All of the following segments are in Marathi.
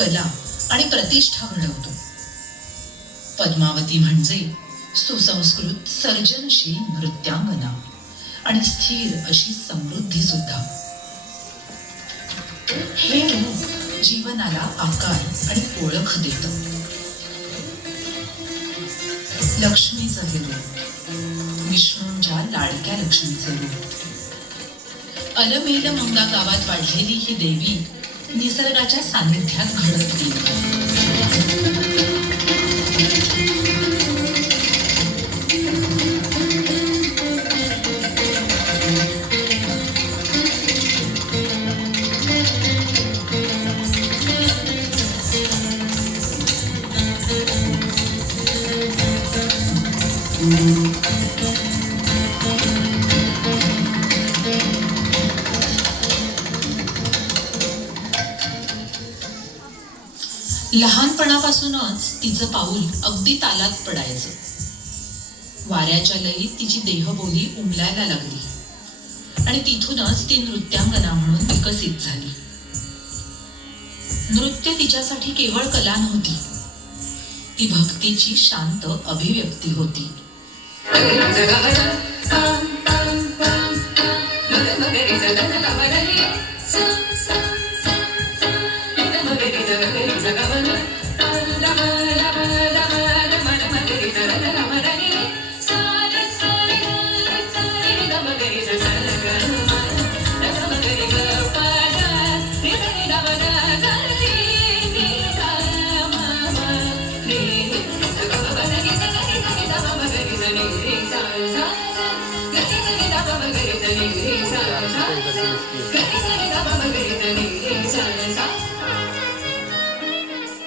कला आणि प्रतिष्ठा घडवतो. पद्मावती म्हणजे सुसंस्कृत सर्जनशील नृत्यांगना आणि स्थिर अशी समृद्धी सुद्धा. हे रूप जीवनाला आकार आणि ओळख देतं. लक्ष्मीचं हे रूप, विष्णूंच्या लाडक्या लक्ष्मीचं रूप. अलमेल मंगा गावात वाढलेली ही देवी निसर्गाच्या सानिध्यात घडत गेली. लहानपणापासूनच तिचं पाऊल अगदी तालात पडायचं. वाऱ्याच्या लयीत तिची देहबोली उमलायला लागली आणि तिथूनच ती नृत्यांगना म्हणून विकसित झाली. नृत्य तिच्यासाठी केवळ कला नव्हती, ती भक्तीची शांत अभिव्यक्ती होती.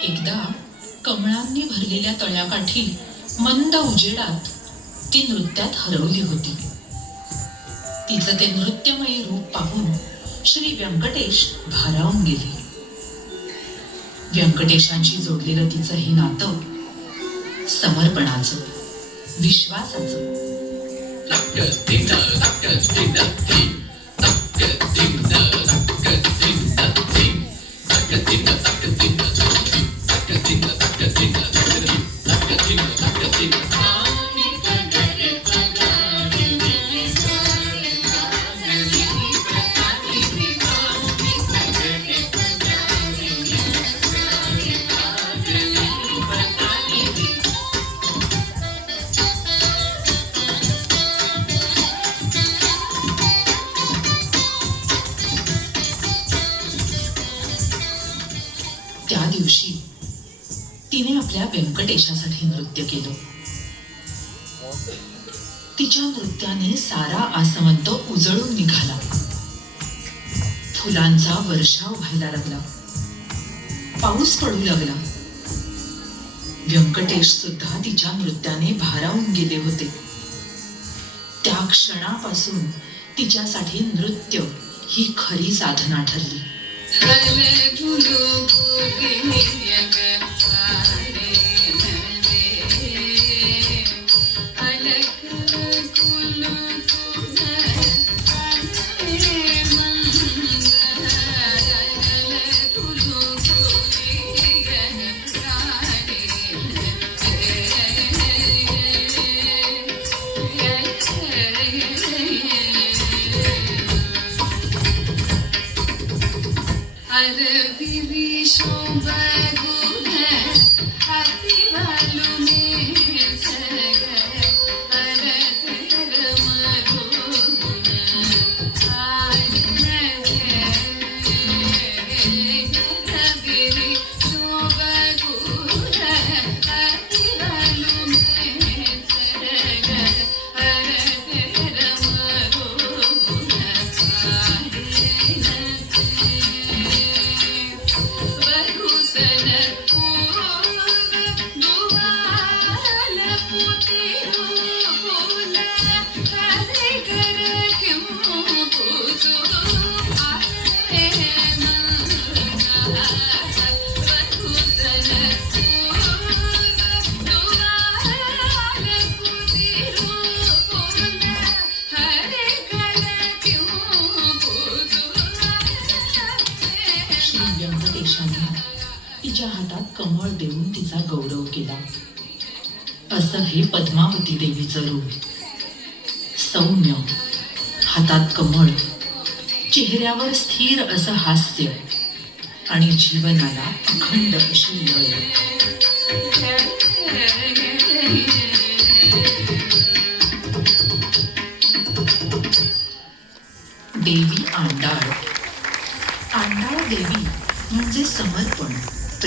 एकदा कमळांनी भरलेल्या तळ्याकाठी मंद उजेडात ती नृत्यात हरवली होती. तिचं ते नृत्यमयी रूप पाहून श्री व्यंकटेश भारावून गेले. व्यंकटेशांशी जोडलेलं तिचं हे नातं समर्पणाचं, विश्वासाचं. त्या दिवशी तिने आपल्या व्यंकटेशासाठी नृत्य केलं. तिच्या नृत्याने सारा आसमंत उजळून निघाला. फुलांचा वर्षाव व्हायला लागला, पाऊस पडू लागला. व्यंकटेश सुद्धा तिच्या नृत्याने भारावून गेले होते. त्या क्षणापासून तिच्यासाठी नृत्य ही खरी साधना ठरली. Sen तिच्या हातात कमळ देऊन तिचा गौरव केला. असं हे पद्मावती देवीचं रूप. सौम्य, हातात कमळ, चेहऱ्यावर स्थिर असं हास्य आणि जीवनाला अखंड अशी लय. देवी आंडाळ. आंडाळ देवी म्हणजे समर्पण.